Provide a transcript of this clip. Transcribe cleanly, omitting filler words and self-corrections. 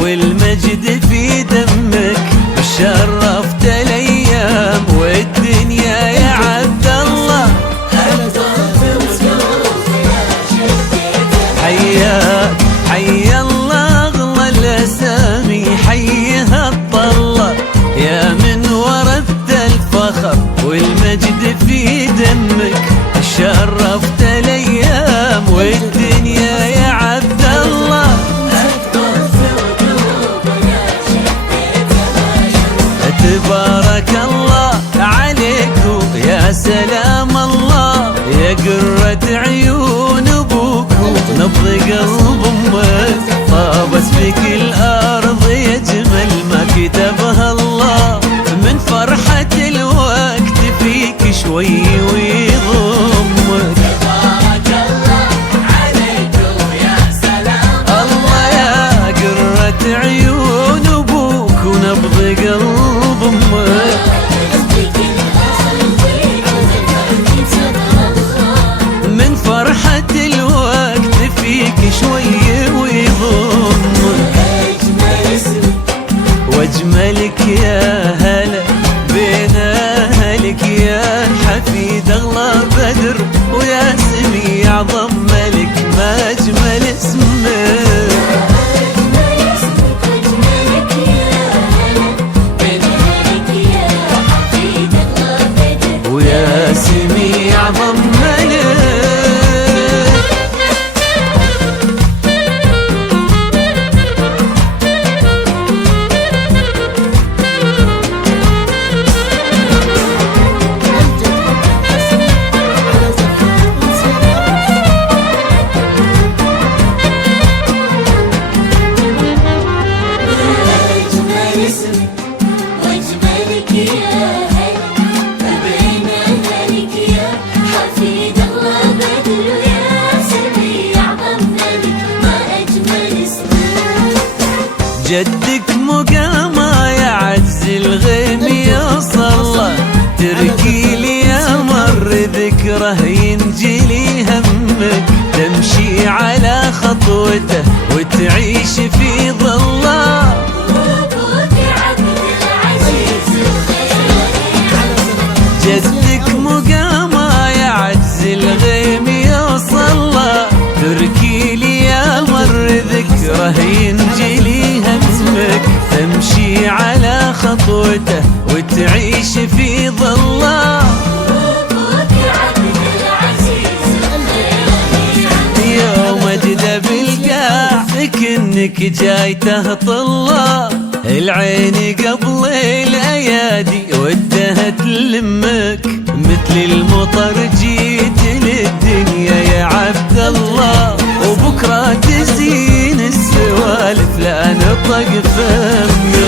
والمجد في دمك، شرفت الايام والدنيا يا عبد الله. حياك حيا الله اغلى الاسامي، حيها الطله يا من ورثت الفخر والمجد في دمك، شرفت الايام والدنيا يا عبد الله. تبارك الله عليك يا سلام الله، يا قرة عيون ابوك ونبض قلب امك، طابت فيك الارض يا جمل ما كتبها الله، من فرحة الوقت فيك شوي ويضمك. تبارك الله عليك يا سلام الله، يا قرة عيون ابوك ونبض قلب امك، من فرحة الوقت فيك شوي ويضمك. واجملك يا هلا بين اهلك يا حفيد اغلى بدر، ويا سمي اعظم ملك ما اجمل اسمك. ويا سمي اعظم ملك. واجملك يا هلا بين اهلك يا حفيد الله بدر، يا سمي اعظم ملك ما اجمل اسمك. جدك مقامه يا عز الغيم يا صلى، تركي لي يا مر ذكره ينجلي همك، تمشي على خطوته وتعيش في ظله. جدك مقامه يا عز الغيم يا صلى، تركي لي يا مر ذكره ينجلي همك، تمشي على خطوته وتعيش في ظله. يوم اجد بالقاع كأنك جاي تهطله، العين قبل الايادي ودها تلمك، مثل المطر جيت للدنيا يا عبد الله، وبكره تزين السوالف لا نطق فمك.